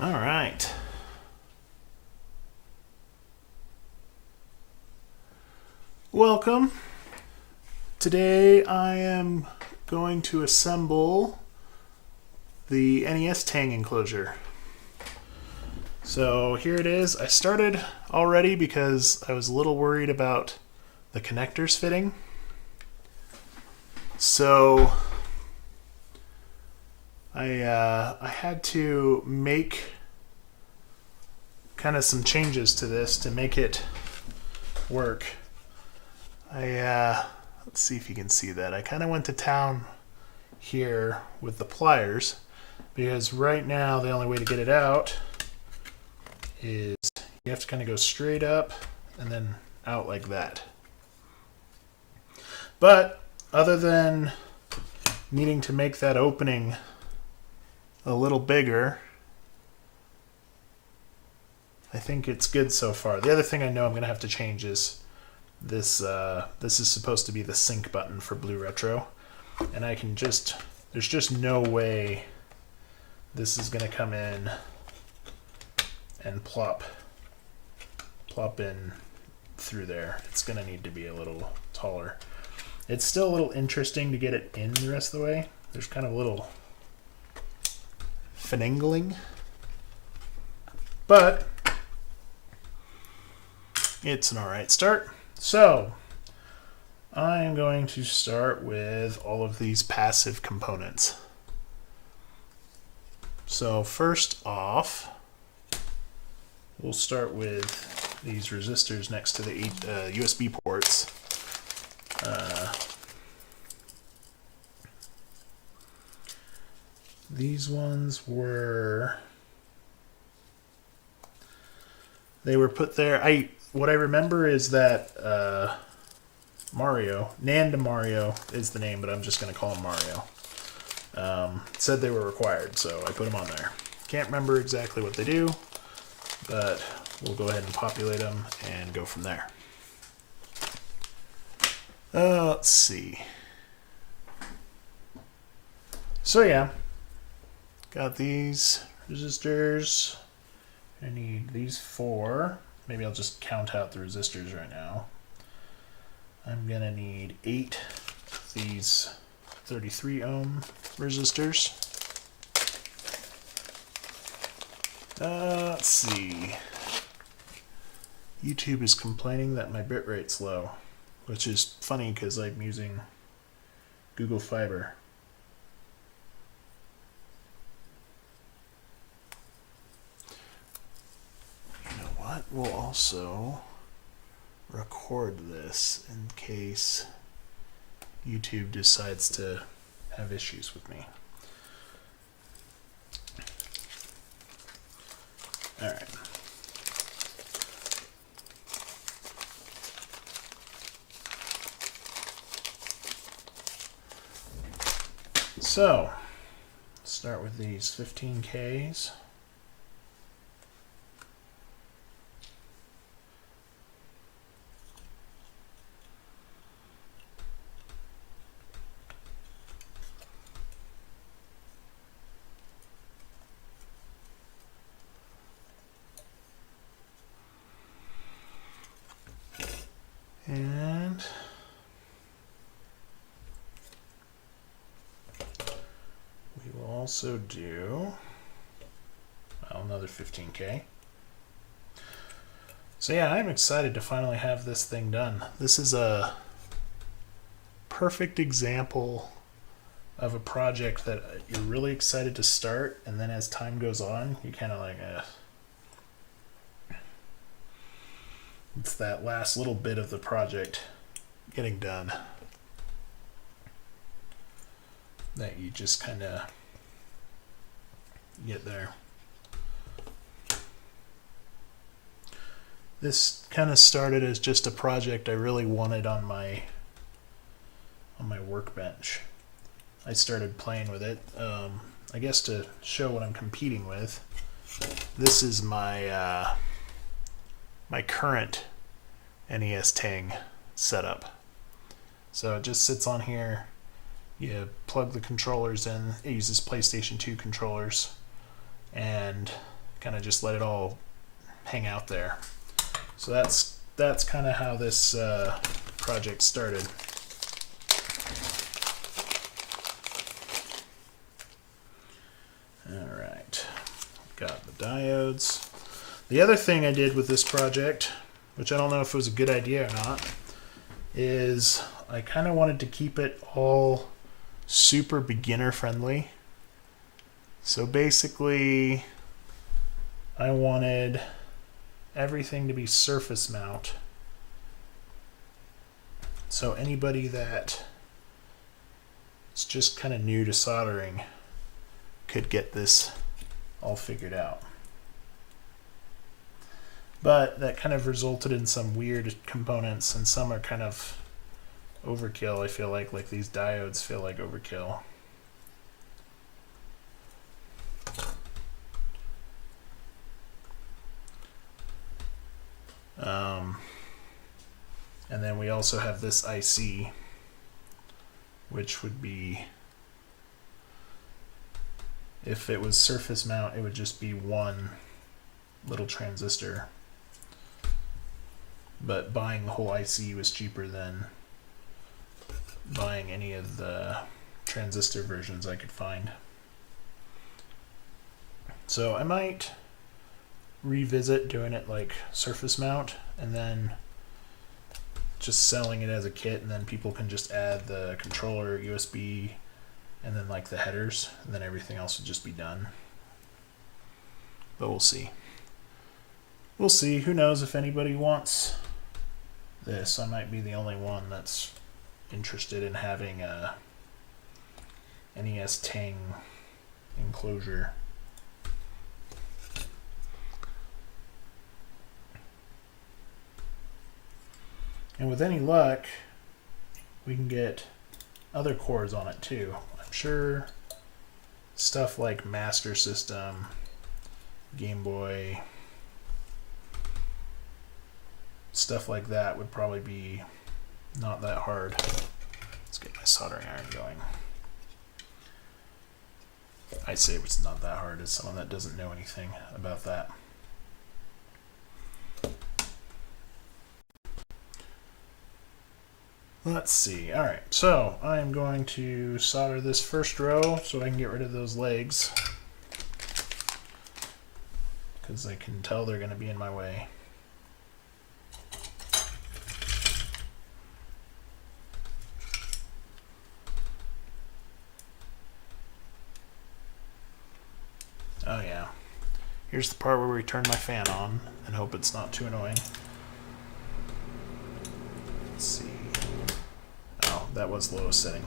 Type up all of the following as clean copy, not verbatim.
All right. Welcome. Today I am going to assemble the NESTang enclosure. So here it is. I started already because I was a little worried about the connectors fitting. So I had to make kind of some changes to this to make it work. Let's see if you can see that. I kind of went to town here with the pliers because right now the only way to get it out is you have to kind of go straight up and then out like that. But other than needing to make that opening a little bigger, I think it's good so far. The other thing I know I'm going to have to change is this is supposed to be the sync button for Blue Retro, and I can just, there's just no way this is going to come in and plop in through there. It's going to need to be a little taller. It's still a little interesting to get it in the rest of the way. There's kind of a little finagling, but it's an alright start. So I am going to start with all of these passive components. So first off, we'll start with these resistors next to the USB ports. These ones were put there. What I remember is that NAND Mario is the name, but I'm just going to call him Mario. Said they were required, so I put them on there. Can't remember exactly what they do, but we'll go ahead and populate them and go from there. Let's see. So yeah, got these resistors. I need these 4. Maybe I'll just count out the resistors right now. I'm gonna need 8 of these 33 ohm resistors. Let's see. YouTube is complaining that my bitrate's low, which is funny because I'm using Google Fiber. We'll also record this in case YouTube decides to have issues with me. All right. So, start with these 15Ks. And we will also do another 15K. So yeah, I'm excited to finally have this thing done. This is a perfect example of a project that you're really excited to start, and then as time goes on, you kind of like, it's that last little bit of the project getting done that you just kind of get there. This kind of started as just a project I really wanted on my workbench. I started playing with it, I guess to show what I'm competing with. This is my my current NESTang setup. So it just sits on here. You plug the controllers in. It uses PlayStation 2 controllers, and kind of just let it all hang out there. So that's kind of how this project started. All right, got the diodes. The other thing I did with this project, which I don't know if it was a good idea or not, is I kind of wanted to keep it all super beginner friendly. So basically, I wanted everything to be surface mount. So anybody that is just kind of new to soldering could get this all figured out. But that kind of resulted in some weird components, and some are kind of overkill, I feel like these diodes feel like overkill. And then we also have this IC, which would be, if it was surface mount, it would just be one little transistor. But buying the whole IC was cheaper than buying any of the transistor versions I could find. So I might revisit doing it like surface mount and then just selling it as a kit, and then people can just add the controller, USB, and then like the headers, and then everything else would just be done. But we'll see. We'll see. Who knows if anybody wants this. I might be the only one that's interested in having a NESTang enclosure. And with any luck, we can get other cores on it too. I'm sure stuff like Master System, Game Boy, stuff like that would probably be not that hard. Let's get my soldering iron going. I say it's not that hard as someone that doesn't know anything about that. Let's see. All right, so I am going to solder this first row so I can get rid of those legs, because I can tell they're going to be in my way. Oh yeah. Here's the part where we turn my fan on and hope it's not too annoying. Let's see. Oh, that was the lowest setting.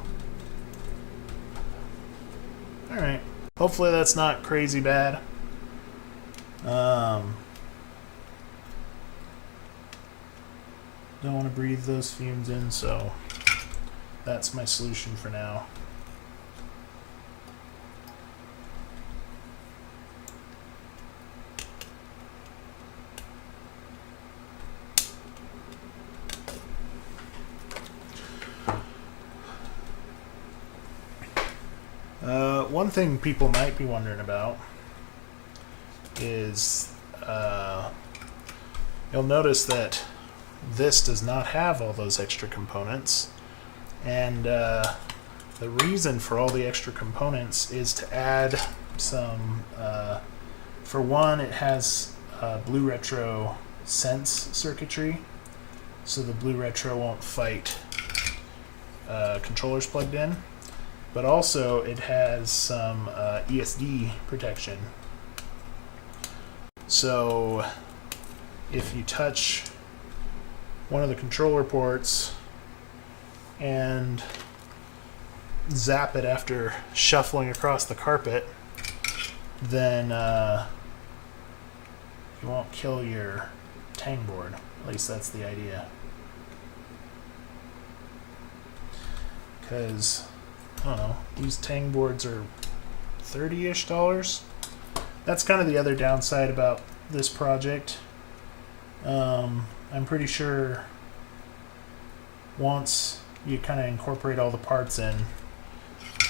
Alright. Hopefully that's not crazy bad. Don't want to breathe those fumes in, so that's my solution for now. One thing people might be wondering about is you'll notice that this does not have all those extra components, and the reason for all the extra components is to add some, for one, it has blue retro sense circuitry, so the blue retro won't fight controllers plugged in. But also it has some ESD protection. So if you touch one of the controller ports and zap it after shuffling across the carpet, then you won't kill your Tang board. At least that's the idea. Because I don't know, these Tang boards are $30-ish. That's kind of the other downside about this project. I'm pretty sure once you kind of incorporate all the parts in,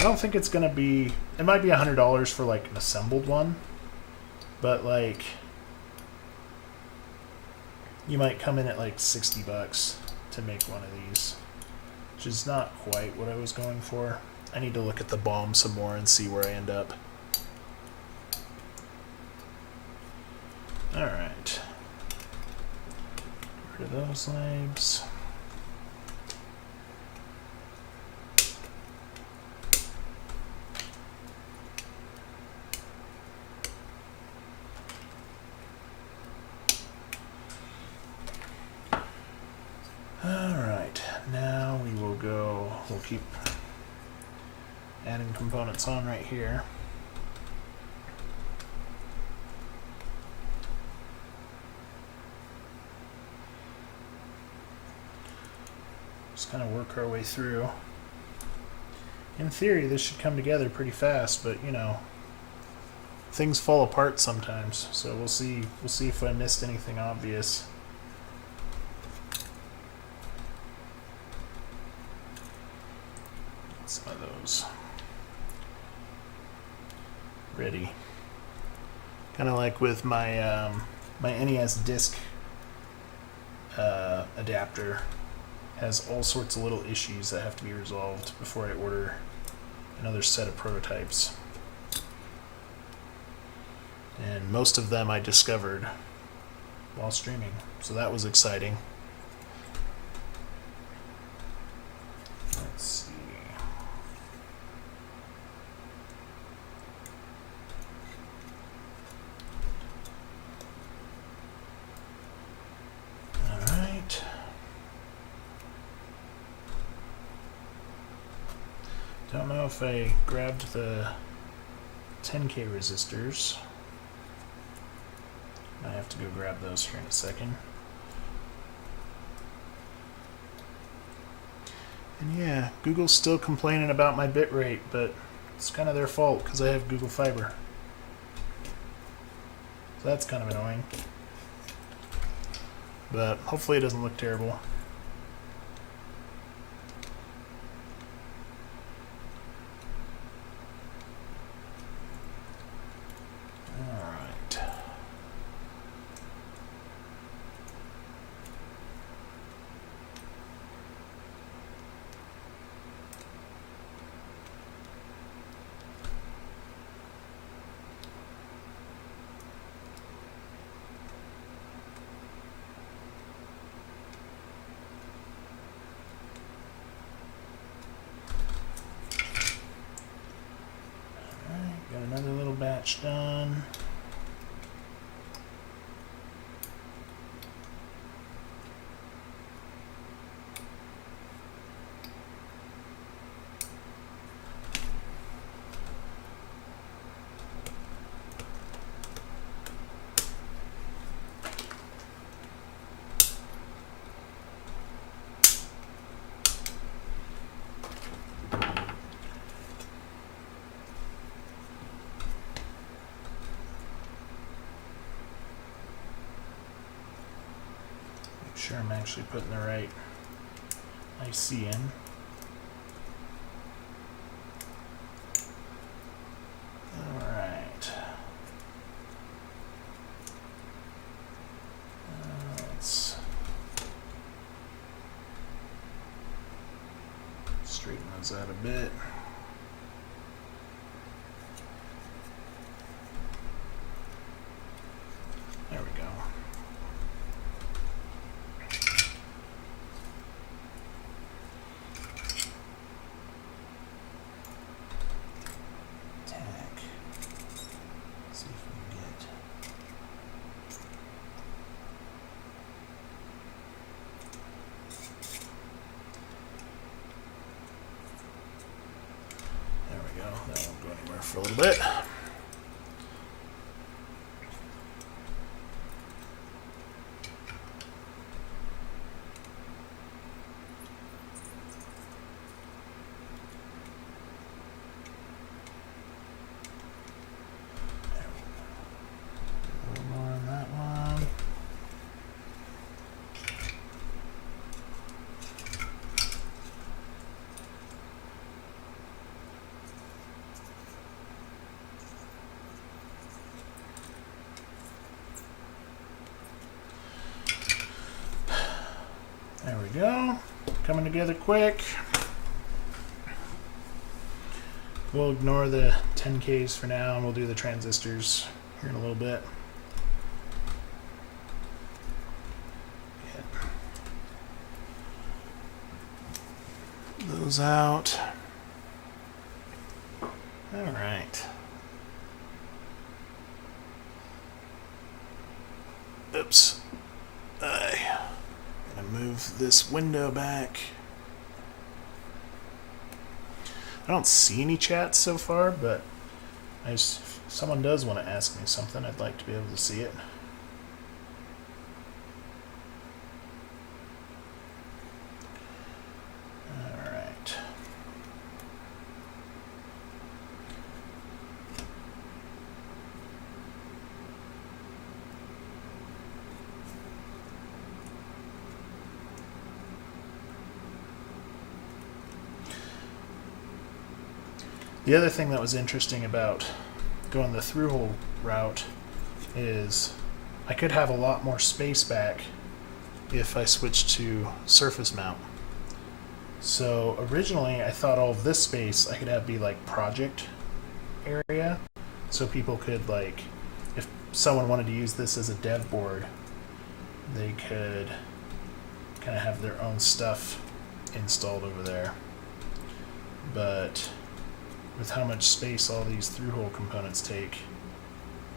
I don't think it's going to be, it might be $100 for like an assembled one, but like you might come in at like $60 to make one of these, which is not quite what I was going for. I need to look at the BOM some more and see where I end up. Alright. Get rid of those labs. Alright, now we will go, we'll keep adding components on right here. Just kind of work our way through. In theory, this should come together pretty fast, but you know, things fall apart sometimes. So we'll see. We'll see if I missed anything obvious. Some of those ready. Kind of like with my my NES disc adapter. Has all sorts of little issues that have to be resolved before I order another set of prototypes. And most of them I discovered while streaming, so that was exciting. Let's see. Don't know if I grabbed the 10K resistors. I have to go grab those here in a second. And yeah, Google's still complaining about my bitrate, but it's kind of their fault because I have Google Fiber. So that's kind of annoying. But hopefully it doesn't look terrible. Another little batch done. Sure I'm actually putting the right IC in. Alright. Let's straighten those out a bit. There we go. That won't go anywhere for a little bit. A little more on that one. coming together quick. We'll ignore the 10Ks for now, and we'll do the transistors here in a little bit. Get those out. All right. Oops. I'm gonna move this window back. I don't see any chats so far, but if someone does want to ask me something, I'd like to be able to see it. All right. The other thing that was interesting about going the through-hole route is I could have a lot more space back if I switched to surface mount. So originally I thought all of this space I could have be like project area, so people could, like, if someone wanted to use this as a dev board, they could kind of have their own stuff installed over there. But with how much space all these through-hole components take,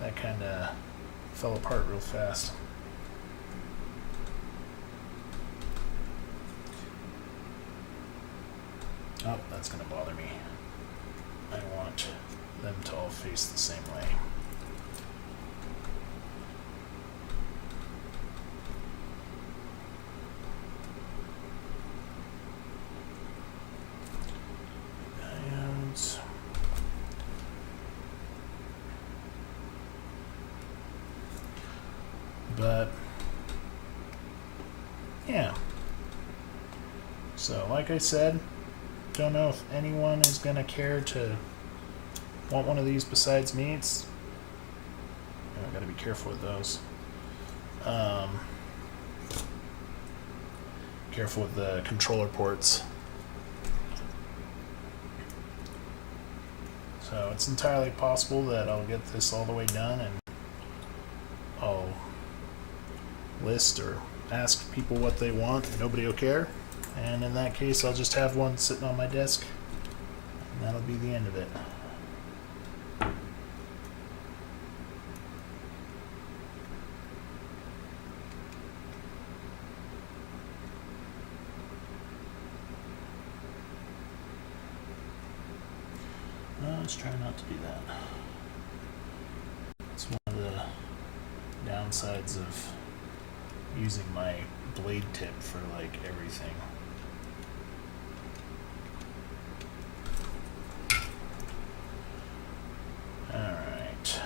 that kind of fell apart real fast. Oh, that's going to bother me. I want them to all face the same way. But yeah, so like I said, don't know if anyone is going to care to want one of these besides me. It's, I've got to be careful with those. Careful with the controller ports. So it's entirely possible that I'll get this all the way done and I'll list or ask people what they want, and nobody will care, and in that case I'll just have one sitting on my desk and that'll be the end of it. Let's try not to do that. It's one of the downsides of using my blade tip for like everything. All right.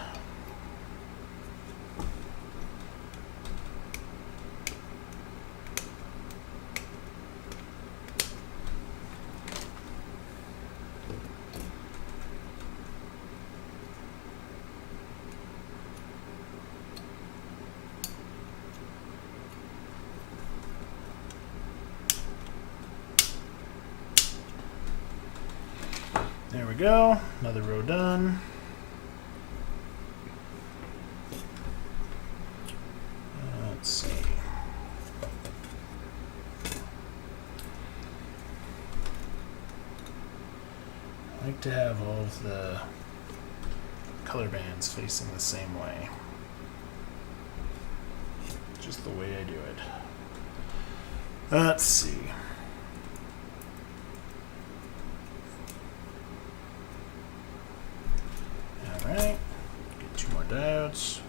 There we go, another row done. Let's see. I like to have all of the color bands facing the same way. Just the way I do it. Let's see. Alright, get 2 more diodes.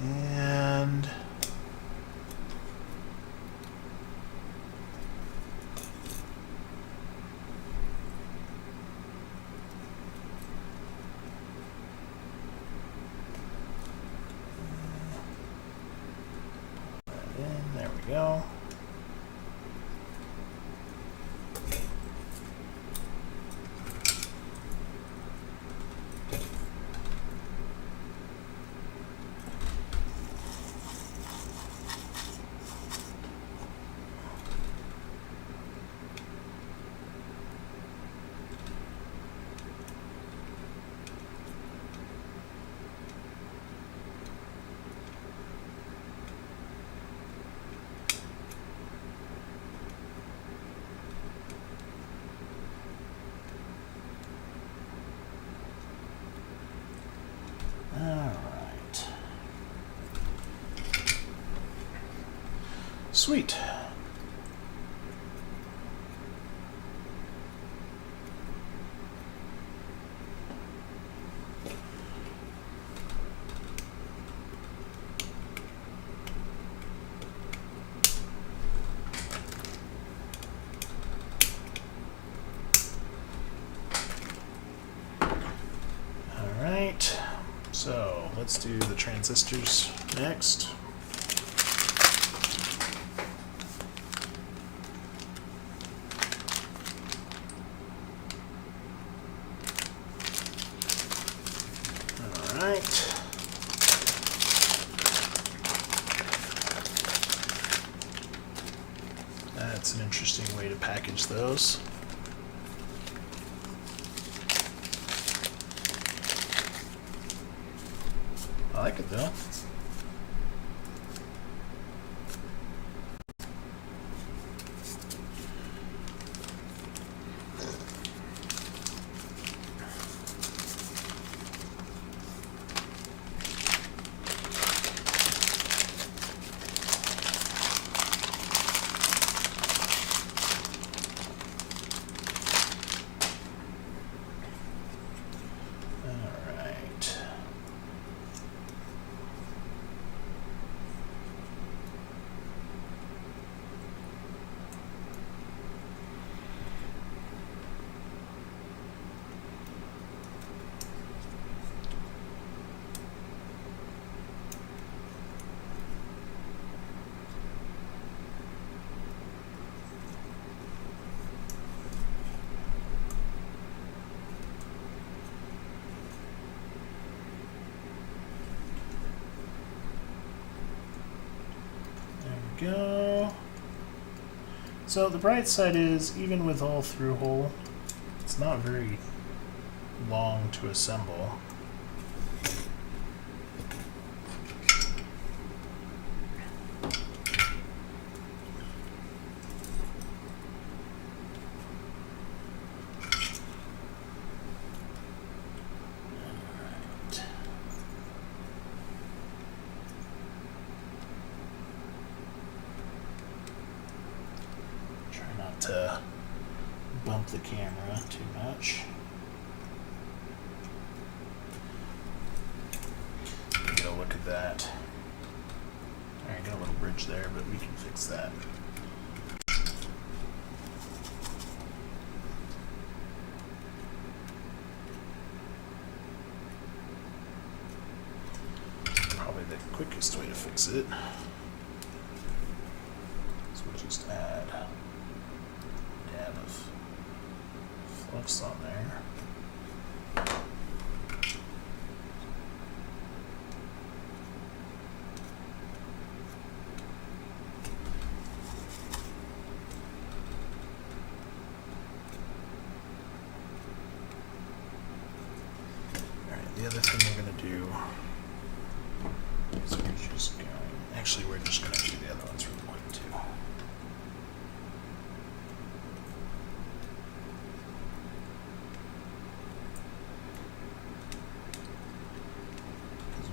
And there we go. Sweet. Alright, so let's do the transistors next. Alright. That's an interesting way to package those. I like it though. Go. So the bright side is, even with all through hole, it's not very long to assemble. To bump the camera too much. Get a look at that. Alright, got a little bridge there, but we can fix that. Probably the quickest way to fix it. So we'll just add flux on there. Alright, the other thing we're going to do is we're just going, actually we're just going to do the other ones real quick too.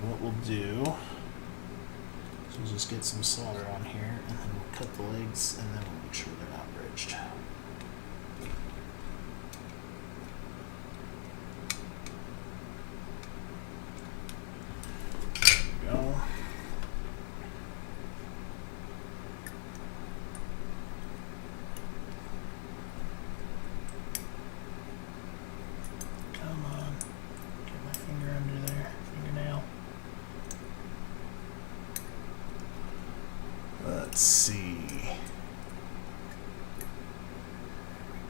What we'll do is we'll just get some solder on here, and then we'll cut the legs, and then we'll make sure they're not bridged. There we go. Come on. Get my finger under there. Fingernail. Let's see.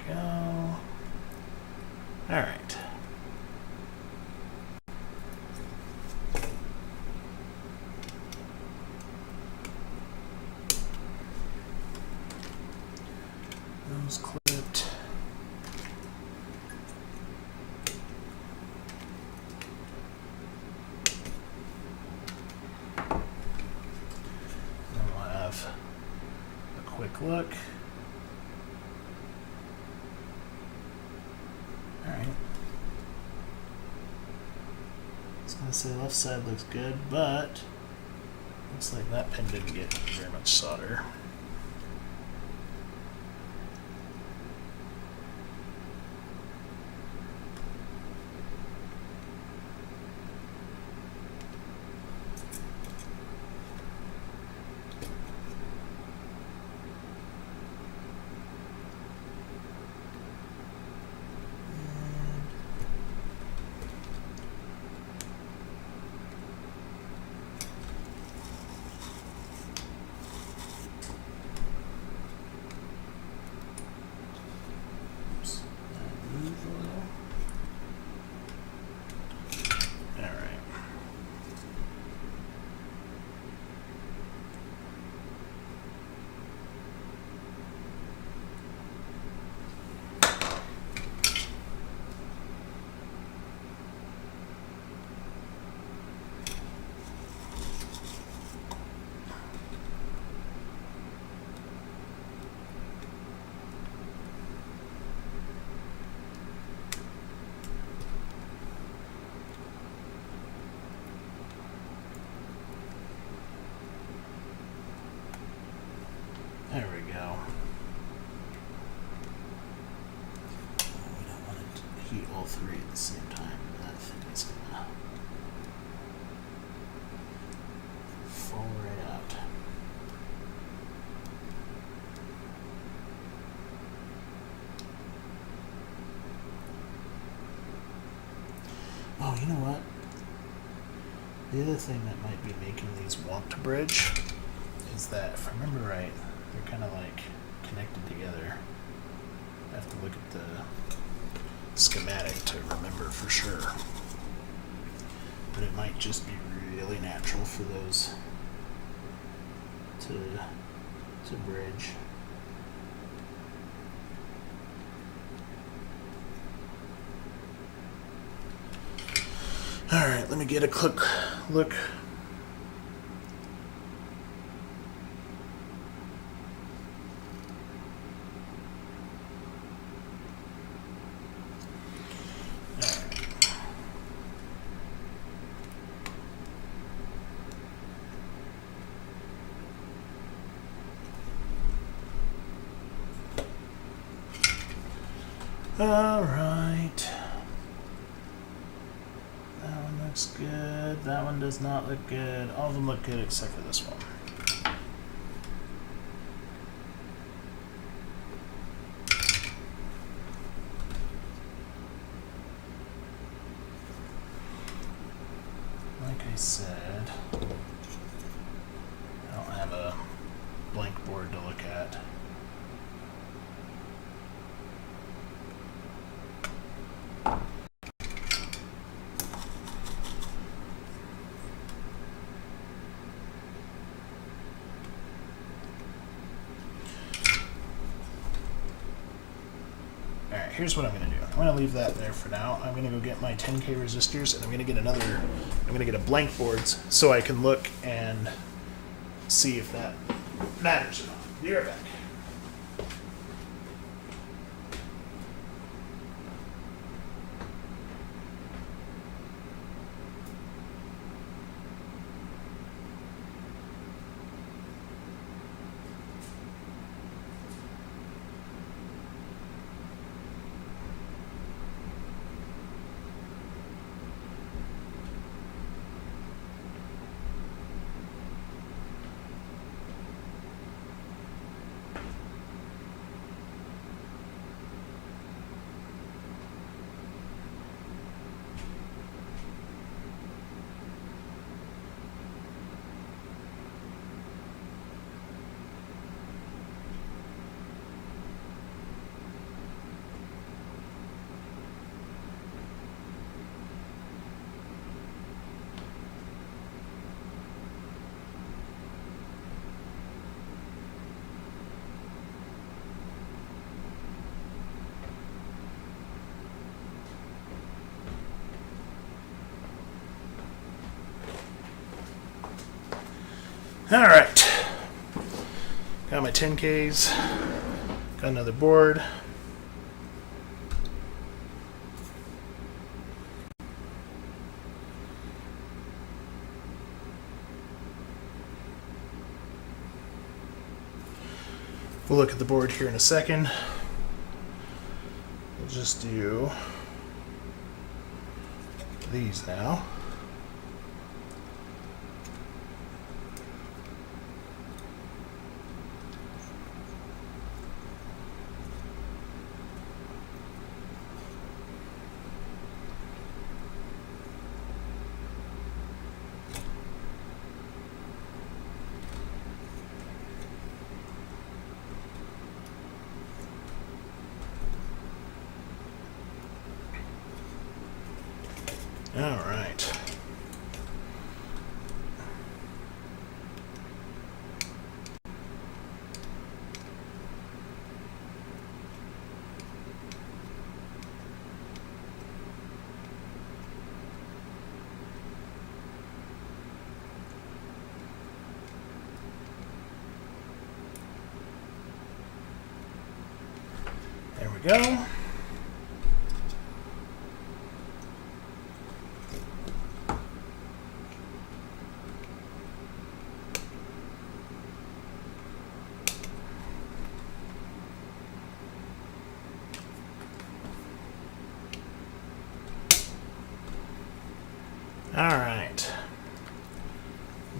There we go. All right. Those clipped. Look. Alright. I was going to say left side looks good, but looks like that pin didn't get very much solder. three at the same time. That thing is gonna fall right out. Oh, you know what? The other thing that might be making these want to bridge is that, if I remember right, they're kind of like connected together. I have to look at the schematic to remember for sure. But it might just be really natural for those to bridge. All right, let me get a quick look. All right. That one looks good. That one does not look good. All of them look good except for this one. Like I said, I don't have a blank board to look at. Alright, here's what I'm going to do. I'm going to leave that there for now. I'm going to go get my 10K resistors, and I'm going to get I'm going to get a blank boards so I can look and see if that matters or not. Be right back. All right, got my 10Ks, got another board. We'll look at the board here in a second. We'll just do these now. All right. There we go.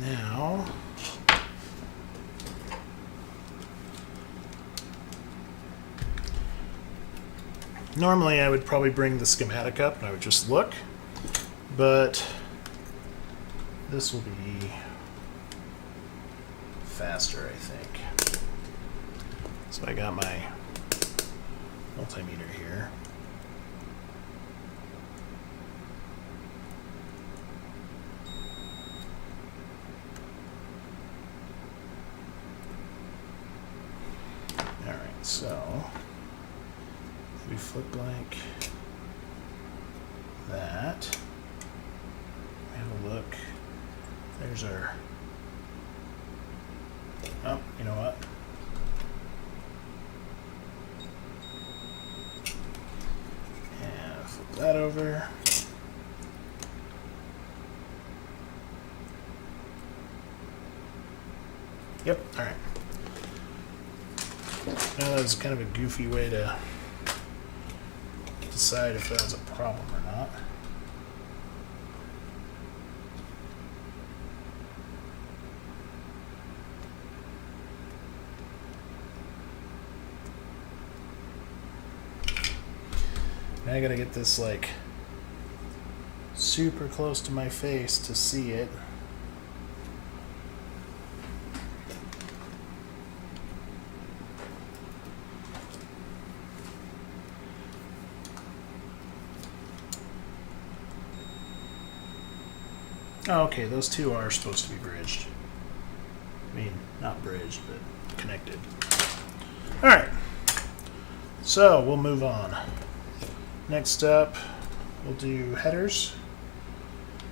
Now, normally I would probably bring the schematic up and I would just look, but this will be faster, I think. So I got my multimeter here. All right, so if we flip blank that, have a look. There's our, oh, you know what? And flip that over. Yep, all right. Now that was kind of a goofy way to decide if that was a problem or not. Now I gotta get this like super close to my face to see it. Oh, okay, those two are supposed to be bridged. I mean, not bridged, but connected. All right, so we'll move on. Next up, we'll do headers.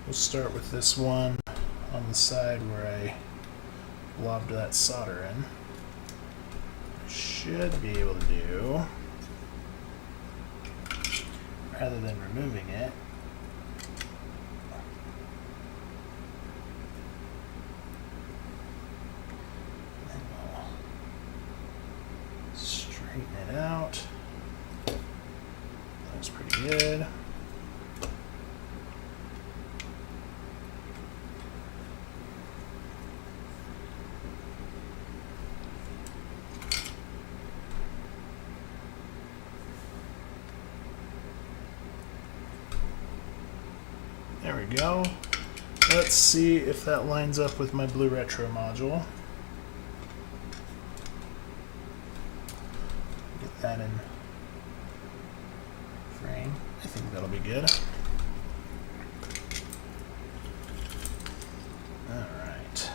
We'll start with this one on the side where I lobbed that solder in. I should be able to do, rather than removing it, then we'll straighten it out. That's pretty good. There we go. Let's see if that lines up with my blue retro module. Get that in frame. I think that'll be good. All right.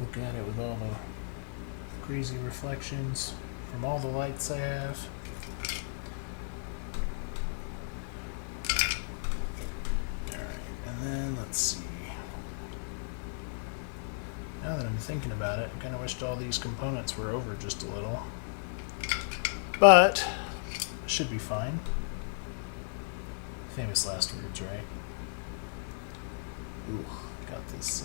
Look at it with all the crazy reflections from all the lights I have. Alright, and then let's see. Now that I'm thinking about it, I kind of wished all these components were over just a little. But, it should be fine. Famous last words, right? Ooh, got this,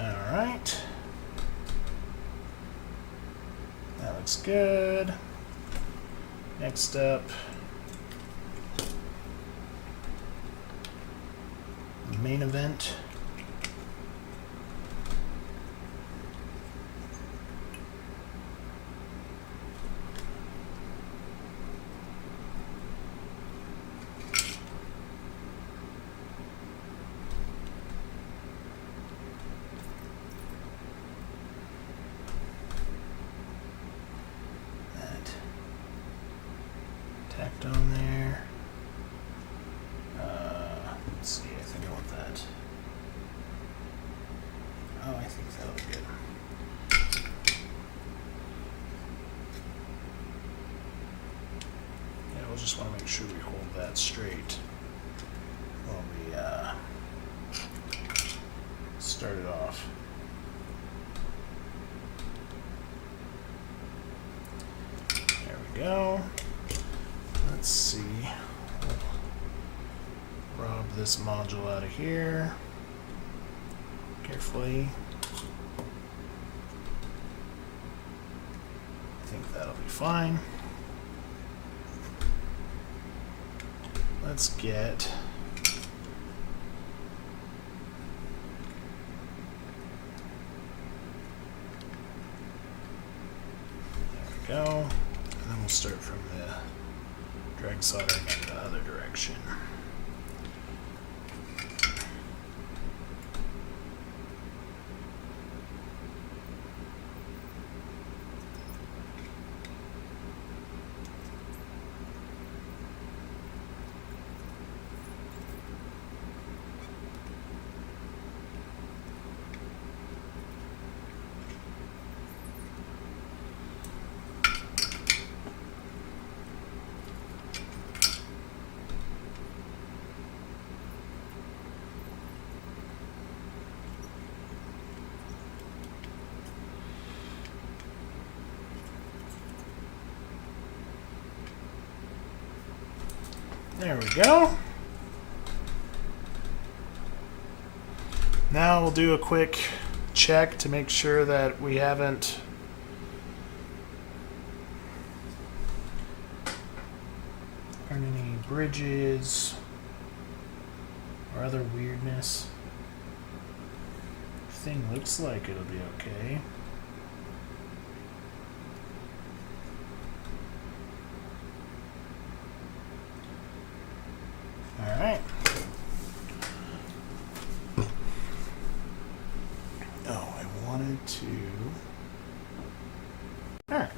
Alright. That looks good. Next up, main event. Tacked on there. Let's see, I think I want that sure we hold that straight while we start it off. There we go. Let's see. We'll rob this module out of here carefully. I think that'll be fine. Let's get go, and then we'll start from the drag soldering in the other direction. There we go. Now we'll do a quick check to make sure that we haven't earned any bridges or other weirdness. Thing looks like it'll be okay. Alright. Oh, I wanted to... Alright.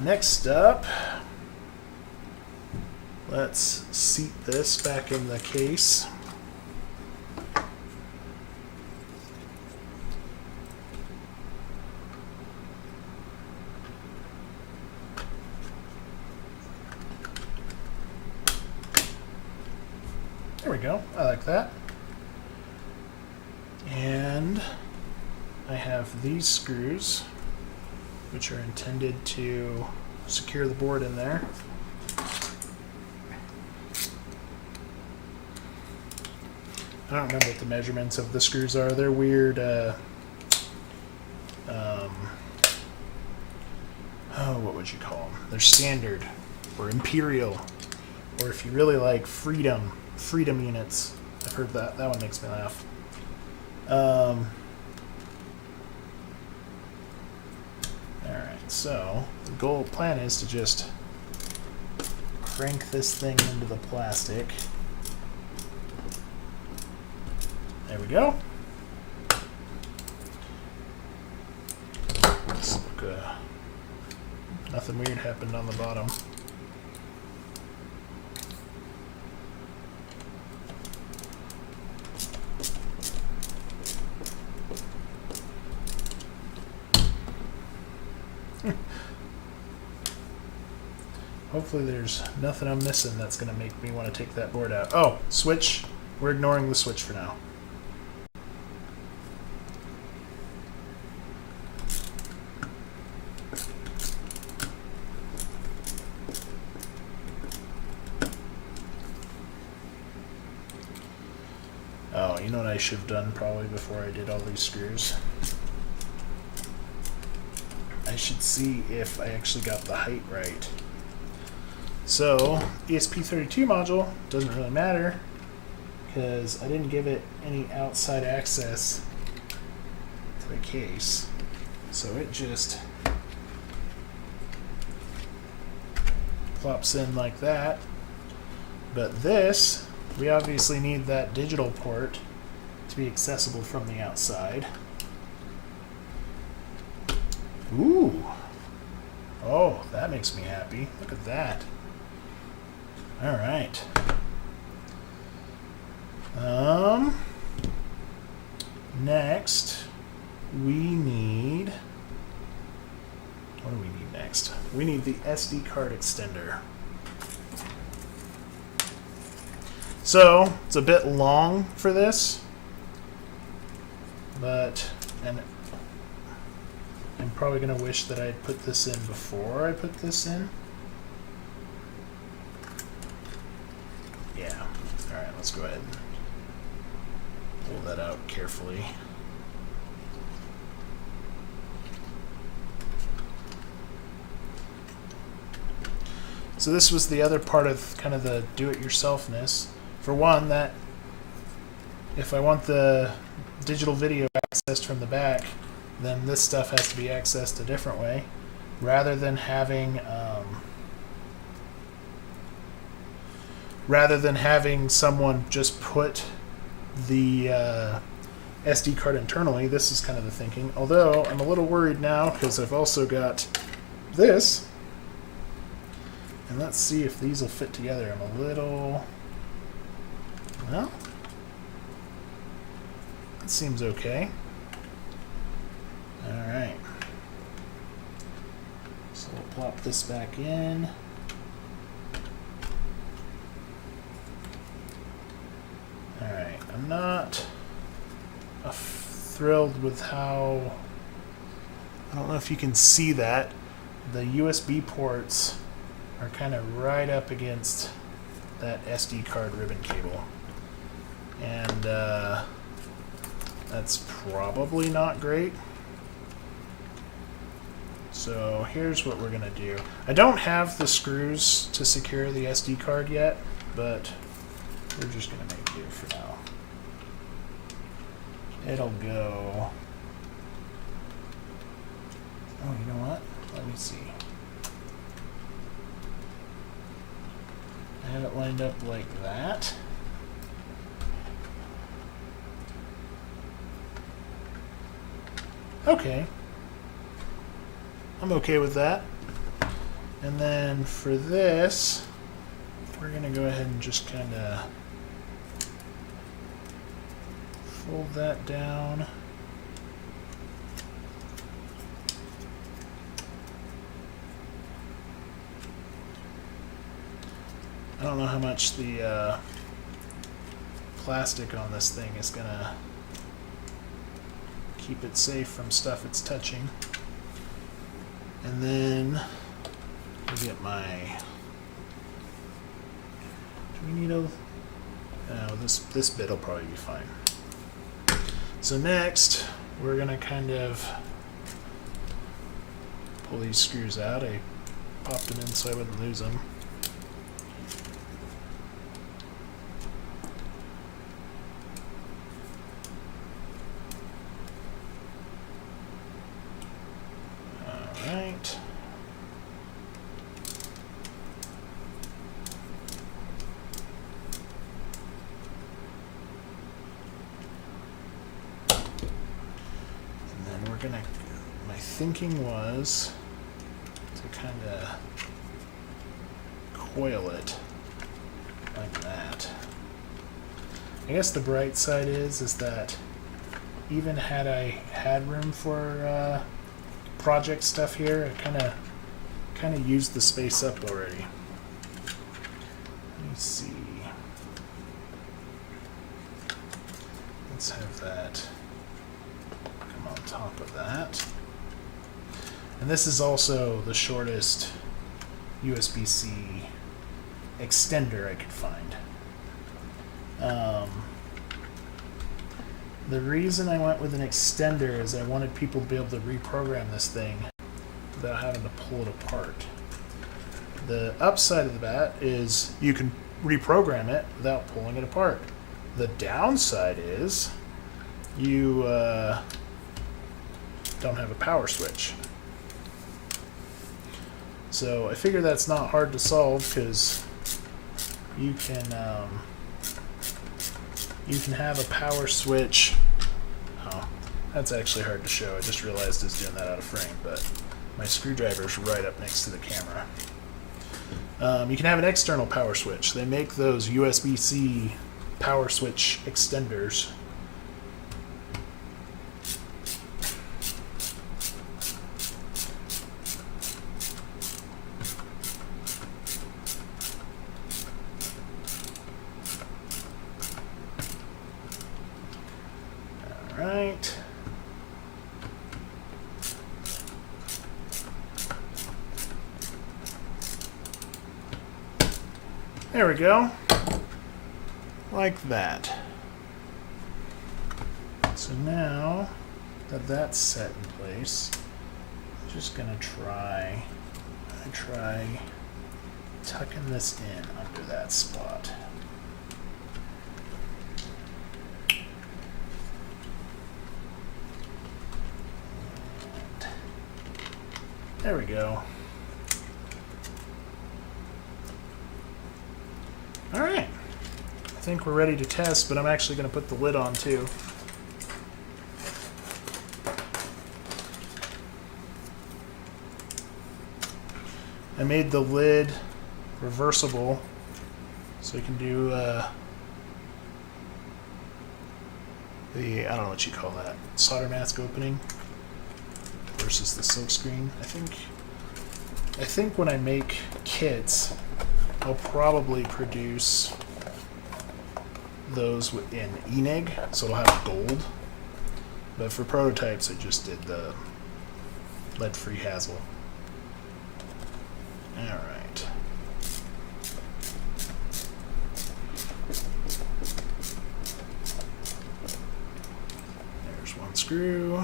Next up, let's seat this back in the case. There we go. I like that. And I have these screws, which are intended to secure the board in there. I don't remember what the measurements of the screws are. They're weird. What would you call them? They're standard or imperial, or if you really like freedom units. I've heard that. That one makes me laugh. All right. So the plan is to just crank this thing into the plastic. There we go. Let's look, nothing weird happened on the bottom. Hopefully there's nothing I'm missing that's going to make me want to take that board out. Oh, switch. We're ignoring the switch for now. Oh, you know what I should have done probably before I did all these screws? I should see if I actually got the height right. So, ESP32 module doesn't really matter because I didn't give it any outside access to the case. So it just plops in like that. But this, we obviously need that digital port to be accessible from the outside. Ooh. Oh, that makes me happy. Look at that. All right. Next, we need need the SD card extender. So it's a bit long for this, but and I'm probably going to wish that I'd put this in before I put this in. Yeah. All right, let's go ahead and pull that out carefully. So this was the other part of kind of the do-it-yourselfness. For one, that if I want the digital video accessed from the back, then this stuff has to be accessed a different way, rather than having someone just put the SD card internally. This is kind of the thinking. Although I'm a little worried now because I've also got this. And let's see if these will fit together. I'm a little... Well, that seems okay. Alright. So we'll plop this back in. Alright, I'm not thrilled with how... I don't know if you can see that. The USB ports are kind of right up against that SD card ribbon cable. And that's probably not great. So here's what we're going to do. I don't have the screws to secure the SD card yet, but we're just going to make do for now. It'll go... Oh, you know what? Let me see. I have it lined up like that. Okay. I'm okay with that. And then for this, we're going to go ahead and just kind of fold that down. I don't know how much the plastic on this thing is going to keep it safe from stuff it's touching. And then I'll get my... Do we need a... No, this bit will probably be fine. So next, we're going to kind of pull these screws out. I popped them in so I wouldn't lose them. My thinking was to kind of coil it like that. I guess the bright side is that even had I had room for project stuff here, I kind of used the space up already. Let me see. Let's have that come on top of that. And this is also the shortest USB-C extender I could find. The reason I went with an extender is I wanted people to be able to reprogram this thing without having to pull it apart. The upside of that is you can reprogram it without pulling it apart. The downside is you don't have a power switch. So I figure that's not hard to solve because you can have a power switch. Oh, that's actually hard to show. I just realized I was doing that out of frame, but my screwdriver's right up next to the camera. You can have an external power switch. They make those USB-C power switch extenders. right. There we go. Like that. So now that that's set in place, I'm just gonna try tucking this in under that spot. And there we go. All right. I think we're ready to test, but I'm actually going to put the lid on too. I made the lid reversible so you can do the, I don't know what you call that, solder mask opening versus the silkscreen. I think when I make kits, I'll probably produce those in Enig, so it'll have gold. But for prototypes, I just did the lead-free Hazel. All right. There's one screw.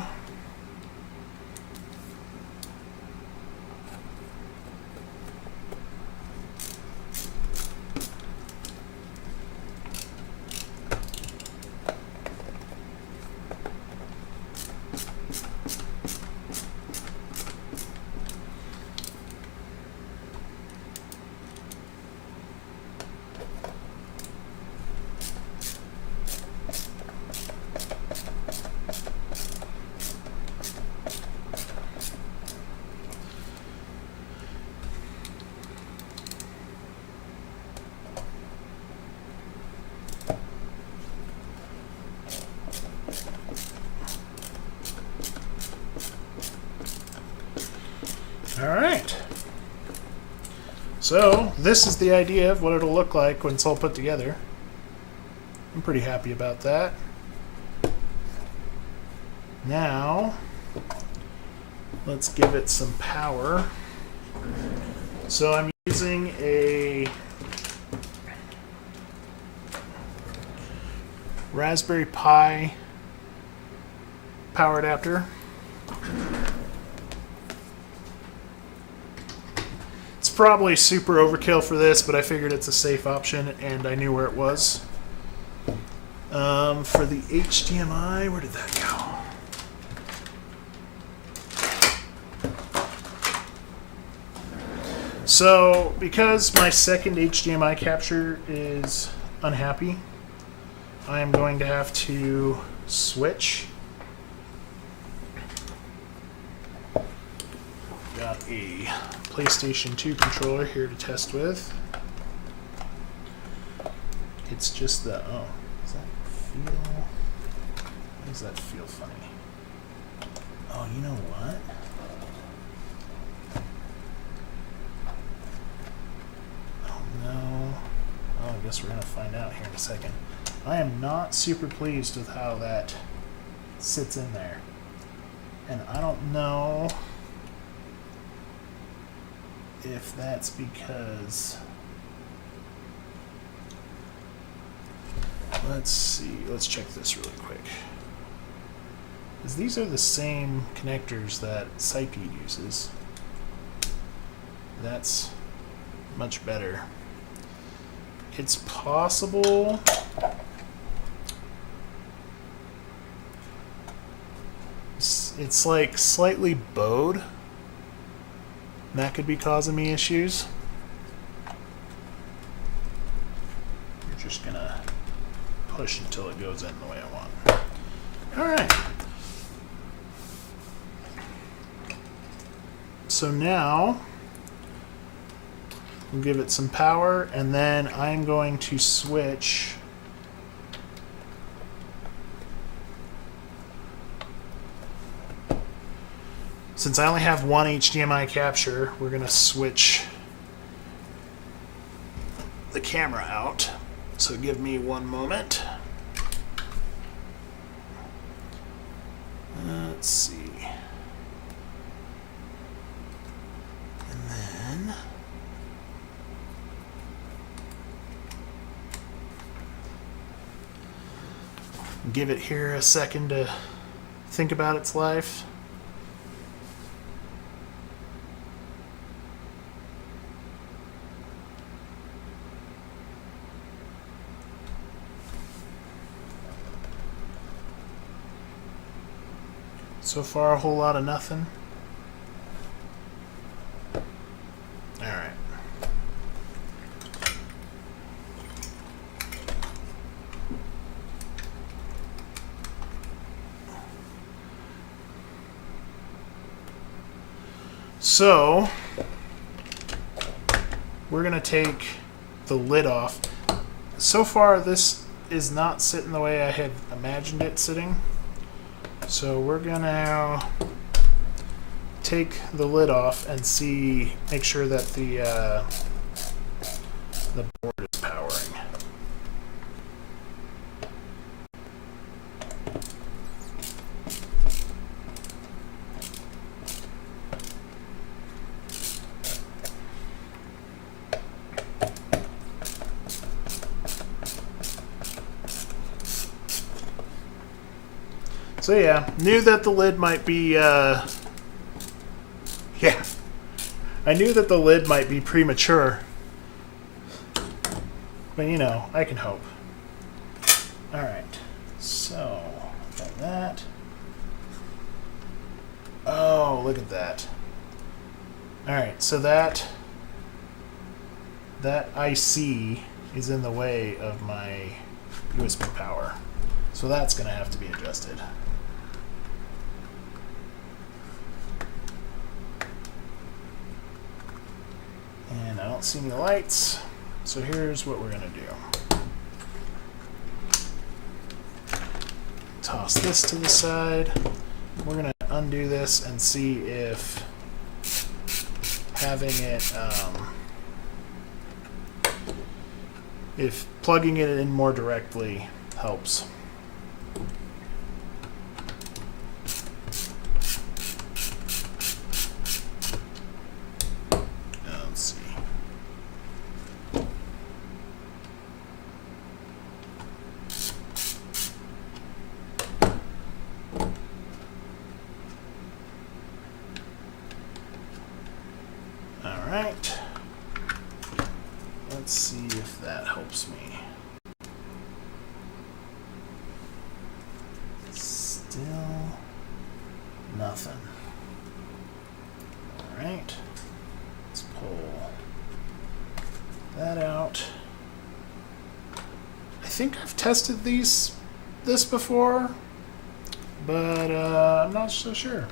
All right. So this is the idea of what it'll look like when it's all put together. I'm pretty happy about that. Now, let's give it some power. So I'm using a Raspberry Pi power adapter. It's probably super overkill for this, but I figured it's a safe option, and I knew where it was. For the HDMI, where did that go? So, because my second HDMI capture is unhappy, I am going to have to switch. Got a PlayStation 2 controller here to test with. It's just the, oh, does that feel funny? Oh, you know what? Oh no. Oh, I guess we're gonna find out here in a second. I am not super pleased with how that sits in there. And I don't know if that's because, let's see, let's check this really quick. Because these are the same connectors that Cyped uses. That's much better. It's possible it's like slightly bowed. That could be causing me issues. We're just gonna push until it goes in the way I want. Alright. So now we'll give it some power, and then I'm going to switch since I only have one HDMI capture, we're going to switch the camera out. So give me one moment. Let's see. And then give it here a second to think about its life. So far, a whole lot of nothing. All right. So, we're going to take the lid off. So far, this is not sitting the way I had imagined it sitting. So we're going to take the lid off and make sure that the board is powering. So yeah, knew that the lid might be, I knew that the lid might be premature. But you know, I can hope. Alright, so, got that. Oh, look at that. Alright, so that IC is in the way of my USB power. So that's going to have to be adjusted. And I don't see any lights, so here's what we're going to do. Toss this to the side. We're going to undo this and see if having it, if plugging it in more directly helps. Alright, let's see if that helps me. Still nothing. Alright, let's pull that out. I think I've tested this before, but I'm not so sure.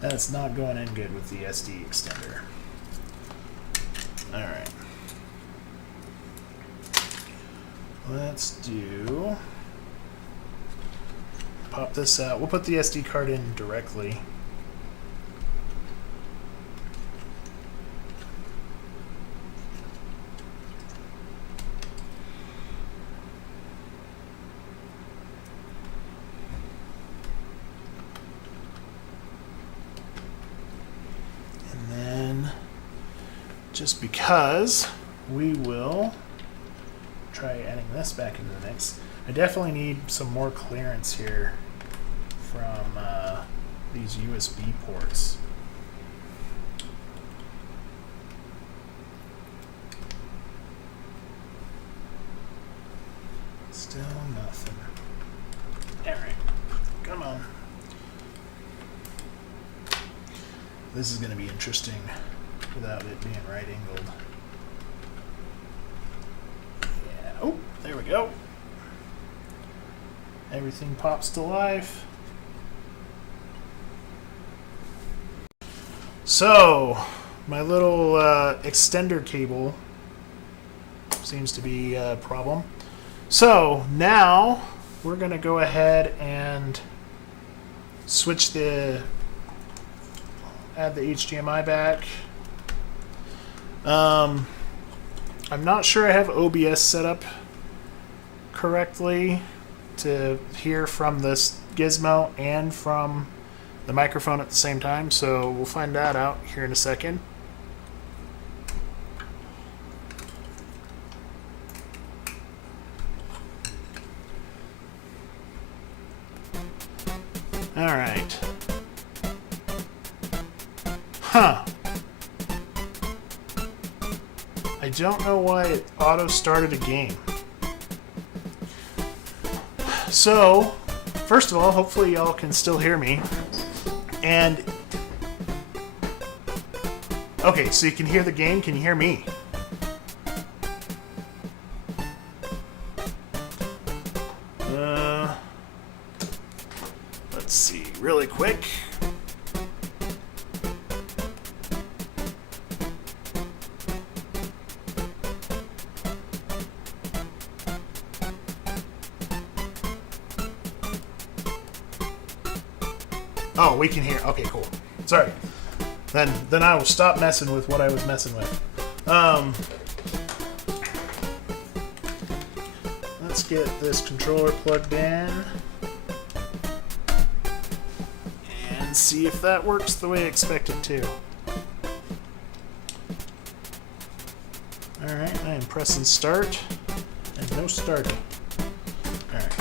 That's not going in good with the SD extender. Alright. Let's pop this out. We'll put the SD card in directly. Just because we will try adding this back into the mix. I definitely need some more clearance here from these USB ports. Still nothing. All right, come on. This is going to be interesting without it being right angled. Yeah. Oh, there we go. Everything pops to life. So, my little extender cable seems to be a problem. So, now we're going to go ahead and add the HDMI back. I'm not sure I have OBS set up correctly to hear from this gizmo and from the microphone at the same time, so we'll find that out here in a second. Alright. Huh. I don't know why it auto-started a game. So, first of all, hopefully y'all can still hear me. And... okay, so you can hear the game, can you hear me? Let's see, really quick. Oh, we can hear. Okay, cool. Sorry. Then I will stop messing with what I was messing with. Let's get this controller plugged in and see if that works the way I expect it to. Alright, I am pressing start and no starting. Alright.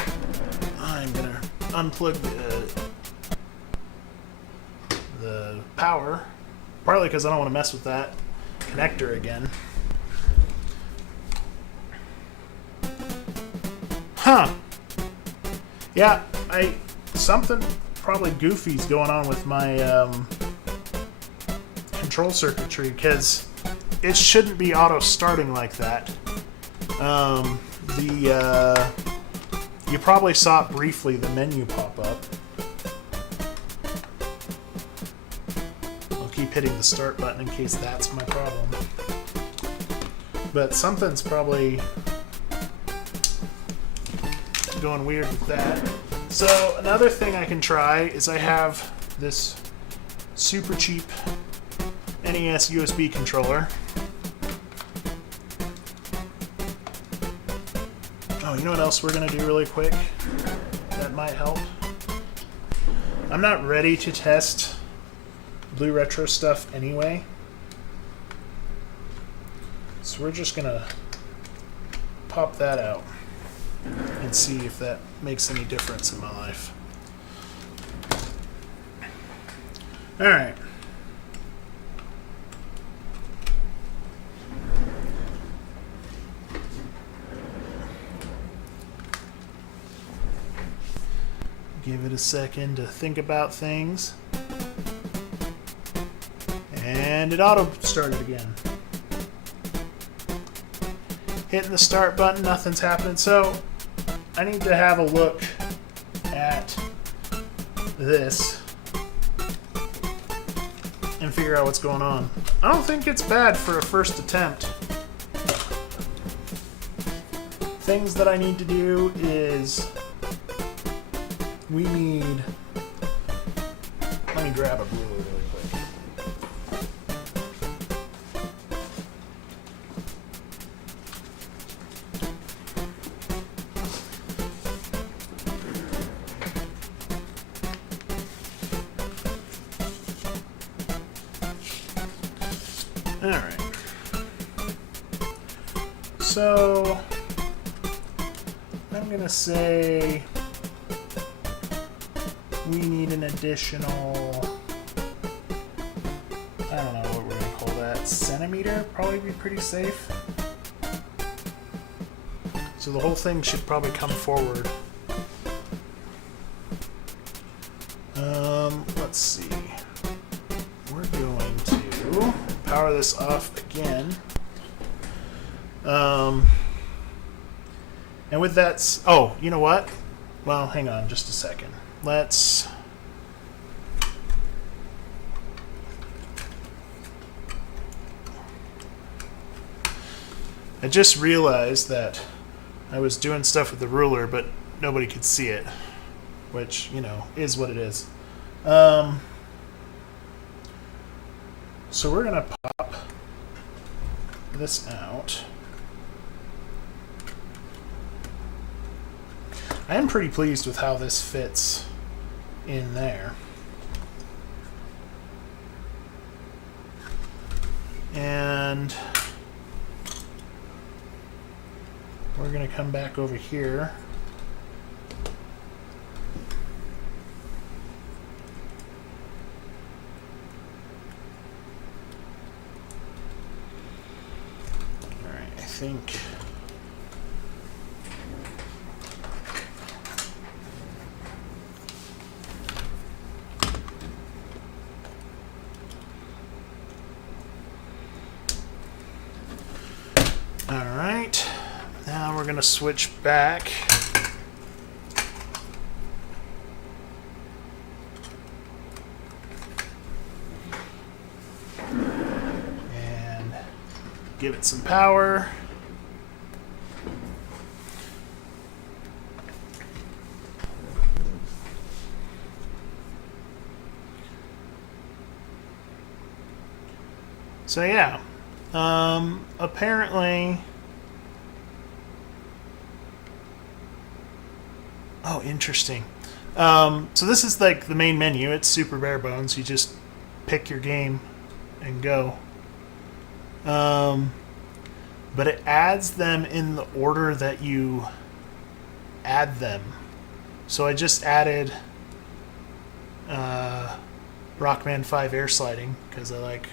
I'm gonna unplug the power, partly because I don't want to mess with that connector again. Huh. Yeah, something probably goofy's going on with my control circuitry, because it shouldn't be auto starting like that. You probably saw it briefly, the menu pop up. I'll keep hitting the start button in case that's my problem. But something's probably going weird with that. So another thing I can try is I have this super cheap NES USB controller. Oh, you know what else we're going to do really quick? That might help. I'm not ready to test Blue Retro stuff anyway. So we're just going to pop that out and see if that makes any difference in my life. Alright. Give it a second to think about things. And it auto-started again. Hitting the start button, nothing's happening. So I need to have a look at this and figure out what's going on. I don't think it's bad for a first attempt. Things that I need to do is we need... let me grab a ruler really quick. Alright. So I'm gonna say we need an additional, I don't know what we're going to call that, centimeter, probably be pretty safe. So the whole thing should probably come forward. Let's see. We're going to power this off again. And with that, oh, you know what? Well, hang on just a second. Let's... I just realized that I was doing stuff with the ruler, but nobody could see it, which, you know, is what it is. So we're going to pop this out. I am pretty pleased with how this fits in there. And we're going to come back over here. All right, I think we're going to switch back. And give it some power. So yeah, apparently. Oh, interesting. So this is like the main menu. It's super bare bones. You just pick your game and go. But it adds them in the order that you add them. So I just added Rockman 5 air sliding because I like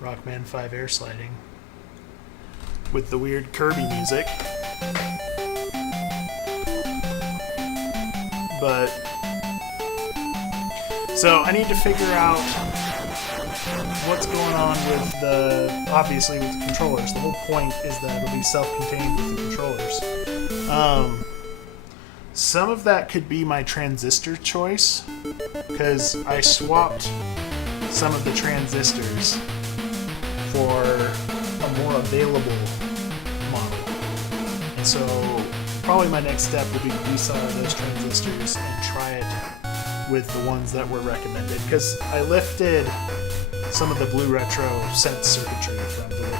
Rockman 5 air sliding with the weird Kirby music. But so I need to figure out what's going on with obviously with the controllers. The whole point is that it'll be self-contained with the controllers. Some of that could be my transistor choice, because I swapped some of the transistors for a more available model. And so probably my next step would be to desolder those transistors and try it with the ones that were recommended, because I lifted some of the Blue Retro sense circuitry from the wiki,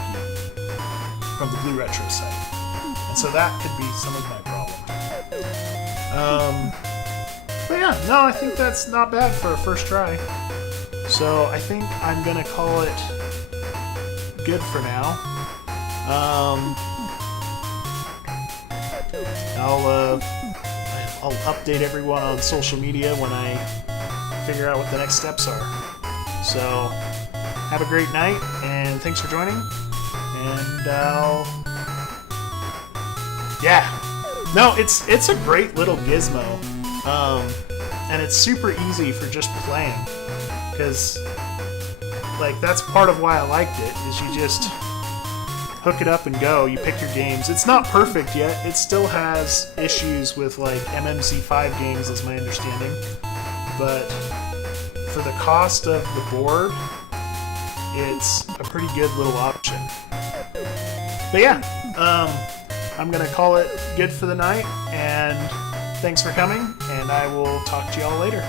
from the Blue Retro site, and so that could be some of my problem. But yeah, no, I think that's not bad for a first try. So I think I'm gonna call it good for now. I'll update everyone on social media when I figure out what the next steps are. So have a great night, and thanks for joining. And yeah, no, it's a great little gizmo, and it's super easy for just playing, because like that's part of why I liked it, is you just hook it up and go. You pick your games. It's not perfect yet. It still has issues with like MMC5 games, is my understanding. But for the cost of the board, it's a pretty good little option. But yeah, I'm gonna call it good for the night, and thanks for coming, and I will talk to y'all later.